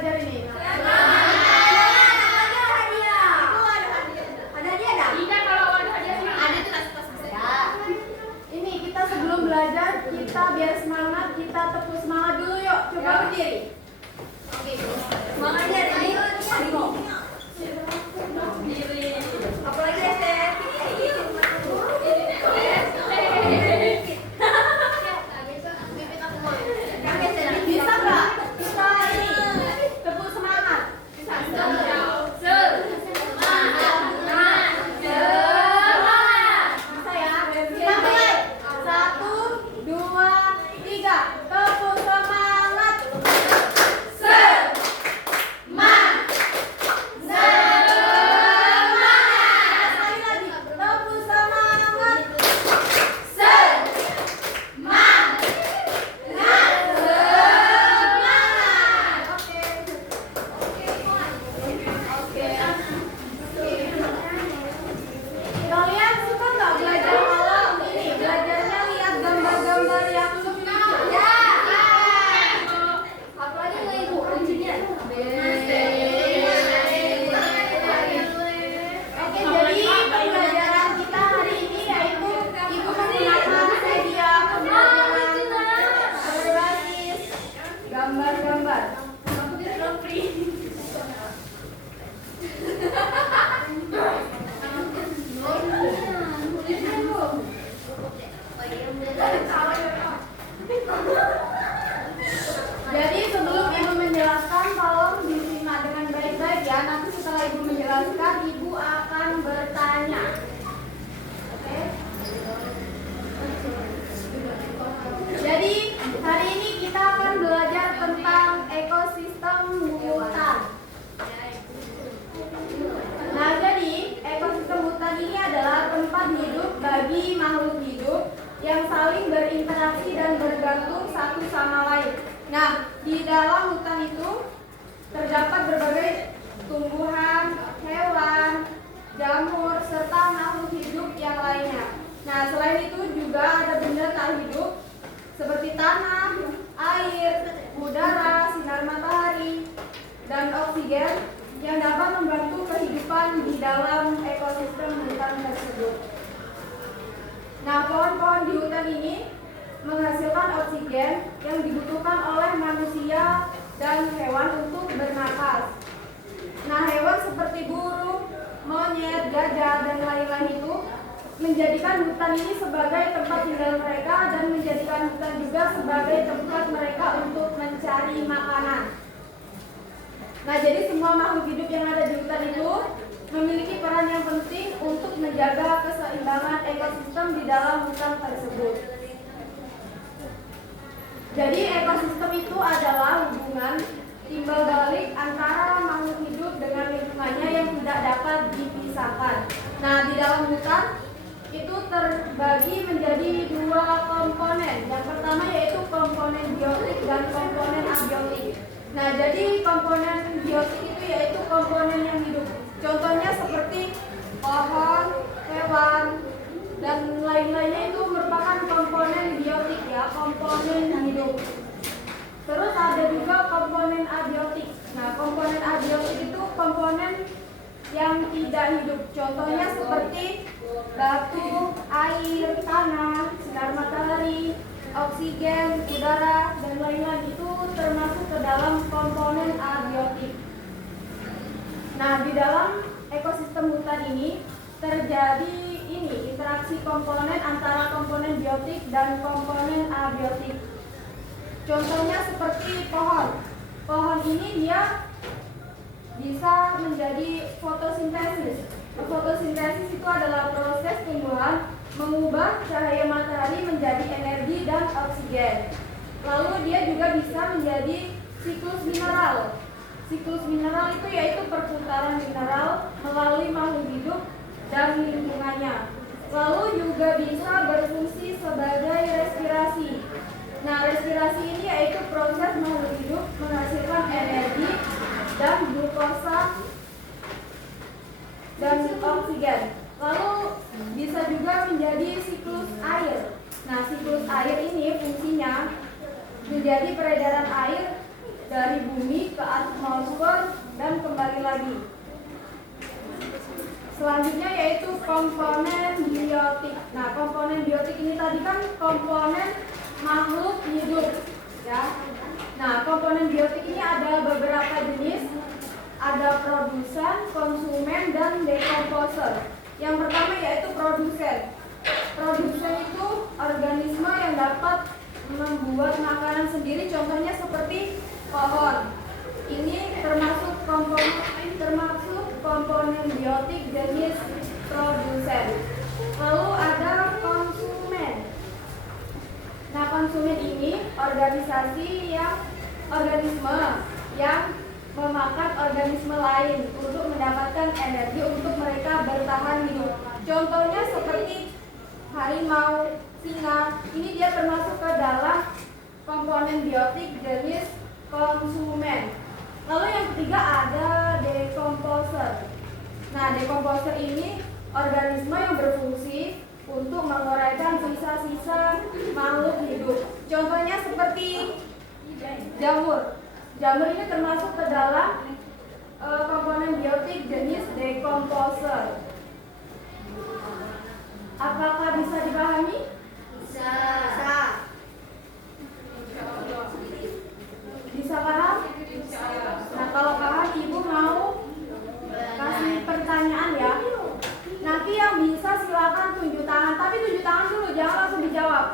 belajar ini? Ini kita sebelum belajar, kita biar semangat, kita tepuk semangat dulu yuk. Coba berdiri. Oke, semangatnya ayo. Apalagi Esther. Bisa nggak? Bisa ini. Tepuk semangat. Bisa. Bisa ya? Kita mulai. 1, 2, 3. Tepuk semangat. Kalian suka nggak belajar malam ini? Belajarnya lihat gambar-gambar yang lucu-lucu. Ya. Apalagi nggak ibu kuncinya. Oke, jadi pembelajaran kita hari ini yaitu ibu menggunakan media pembelajaran berbasis gambar-gambar. Jadi sebelum ibu menjelaskan, tolong disimak dengan baik-baik ya. Nanti setelah ibu menjelaskan, ibu akan bertanya. Oke? Jadi hari ini kita akan belajar tentang ekosistem hutan. Nah, jadi ekosistem hutan ini adalah tempat hidup bagi makhluk hidup yang saling berinteraksi dan bergantung satu sama lain. Nah, di dalam hutan itu terdapat berbagai tumbuhan, hewan, jamur, serta makhluk hidup yang lainnya. Nah, selain itu juga ada benda tak hidup seperti tanah, air, udara, sinar matahari, dan oksigen yang dapat membantu kehidupan di dalam ekosistem hutan tersebut. Nah, pohon-pohon di hutan ini menghasilkan oksigen yang dibutuhkan oleh manusia dan hewan untuk bernapas. Nah, hewan seperti burung, monyet, gajah, dan lain-lain itu menjadikan hutan ini sebagai tempat tinggal mereka dan menjadikan hutan juga sebagai tempat mereka untuk mencari makanan. Nah, jadi semua makhluk hidup yang ada di hutan itu memiliki peran yang penting untuk menjaga keseimbangan ekosistem di dalam hutan tersebut. Jadi ekosistem itu adalah hubungan timbal balik antara makhluk hidup dengan lingkungannya yang tidak dapat dipisahkan. Nah, di dalam hutan itu terbagi menjadi dua komponen. Yang pertama yaitu komponen biotik dan komponen abiotik. Nah, jadi komponen biotik itu yaitu komponen yang hidup. Contohnya seperti pohon, hewan, dan lain-lainnya itu merupakan komponen biotik ya, komponen hidup. Terus ada juga komponen abiotik. Nah, komponen abiotik itu komponen yang tidak hidup. Contohnya seperti batu, air, tanah, sinar matahari, oksigen, udara, dan lain-lain itu termasuk ke dalam komponen abiotik. Nah, di dalam ekosistem hutan ini terjadi interaksi komponen antara komponen biotik dan komponen abiotik. Contohnya seperti pohon. Pohon ini dia bisa menjadi fotosintesis. Fotosintesis itu adalah proses tumbuhan mengubah cahaya matahari menjadi energi dan oksigen. Lalu dia juga bisa menjadi siklus mineral. Siklus mineral itu yaitu perputaran mineral melalui makhluk hidup dan lingkungannya. Lalu juga bisa berfungsi sebagai respirasi. Nah, respirasi ini yaitu proses makhluk hidup menghasilkan energi dan glukosa dan oksigen. Lalu bisa juga menjadi siklus air. Nah, siklus air ini fungsinya menjadi peredaran air dari bumi ke atmosfer, dan kembali lagi. Selanjutnya yaitu komponen biotik. Nah, komponen biotik ini tadi kan komponen makhluk hidup, ya. Nah, komponen biotik ini ada beberapa jenis, ada produsen, konsumen, dan dekomposer. Yang pertama yaitu produsen. Produsen itu organisme yang dapat membuat makanan sendiri, contohnya seperti pohon. Ini termasuk komponen biotik jenis produsen. Lalu ada konsumen. Nah, konsumen ini organisme yang memakan organisme lain untuk mendapatkan energi untuk mereka bertahan hidup. Contohnya seperti harimau, singa. Ini dia termasuk ke dalam komponen biotik jenis konsumen. Lalu yang ketiga ada dekomposer. Nah, dekomposer ini organisme yang berfungsi untuk menguraikan sisa-sisa makhluk hidup. Contohnya seperti jamur. Jamur ini termasuk ke dalam komponen biotik jenis dekomposer. Apakah bisa dipahami? Bisa. Bisa paham? Nah, kalau paham, Ibu mau kasih pertanyaan ya. Nanti yang bisa silakan tunjuk tangan, tapi tunjuk tangan dulu, jangan langsung dijawab.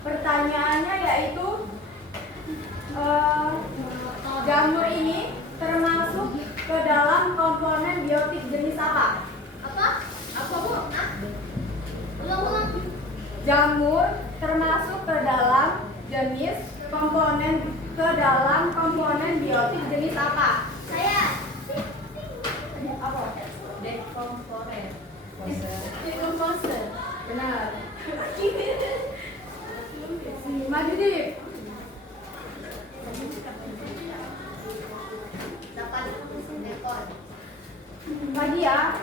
Pertanyaannya yaitu jamur ini termasuk ke dalam komponen biotik jenis apa? Apa, Bu? Ulang. Jamur termasuk ke dalam komponen biotik jenis apa? Saya. Apa? Dekomposer. Benar. Maju Dip. Dapat dekor. Lagi ya.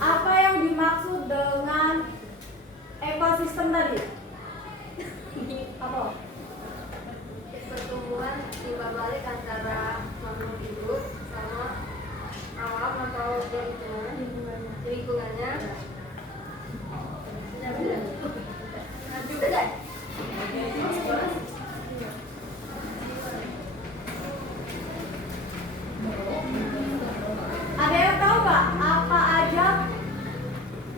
Apa yang dimaksud dengan ekosistem tadi? Apa? Pertumbuhan timbal balik antara makhluk hidup sama alam atau lingkungannya. Ada yang tahu nggak apa aja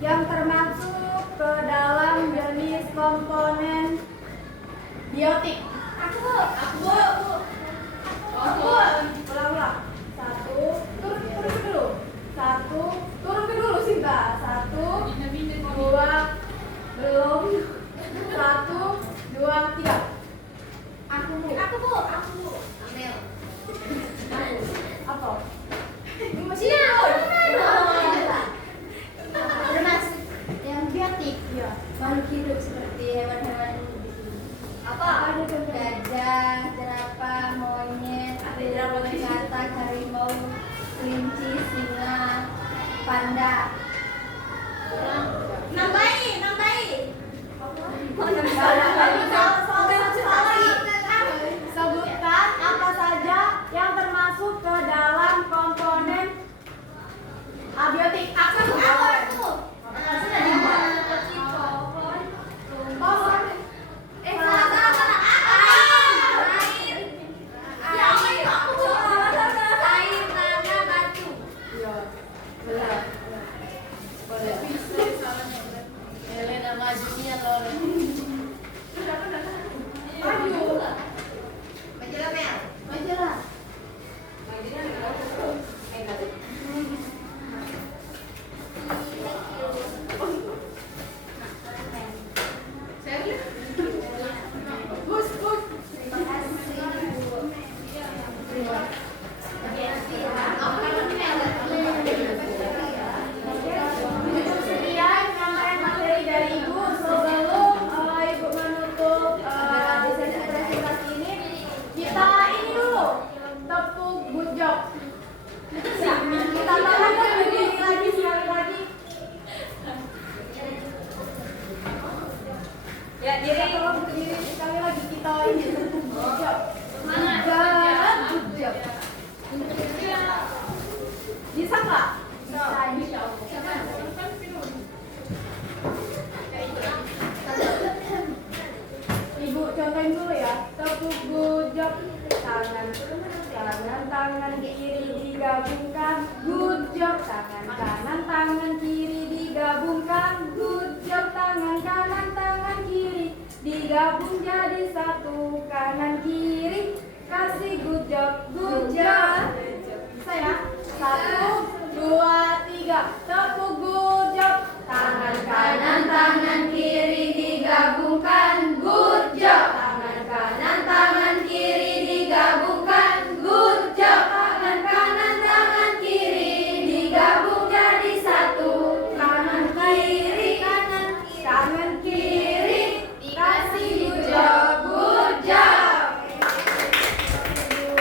yang termasuk ke dalam jenis komponen biotik? Aku. Ulang. Turun ke dulu Sinta. 1, 2, belum. 1, 2, 3. Aku bu. Amel. Apa? Masih termasuk yang biotik. Iya. Makhluk hidup seperti hewan-hewan apa? Gajah, jerapah, monyet, katak, harimau, kelinci, singa, panda. Nambahi. Sebutkan apa saja yang termasuk ke dalam komponen abiotik. Aku. Pohon. Majalah. Gus. Sekian rangkaian materi dari Ibu. Sebelum Ibu menutup sesi presentasi ini, kita ini dulu tepuk good job. Kita tahan berdiri lagi sekali lagi. Ya, Kita diri. tolong berdiri sekali lagi kita ini. Good job. Mana? Good job. Bisa nggak? Bisa. Ibu contohin dulu ya. Satu good job. Tangan kiri digabungkan. Good job. Tangan kanan, tangan kiri digabungkan. Good job. Tangan kanan, tangan kiri digabung jadi satu. Kanan kiri kasih good job. Good job. Saya satu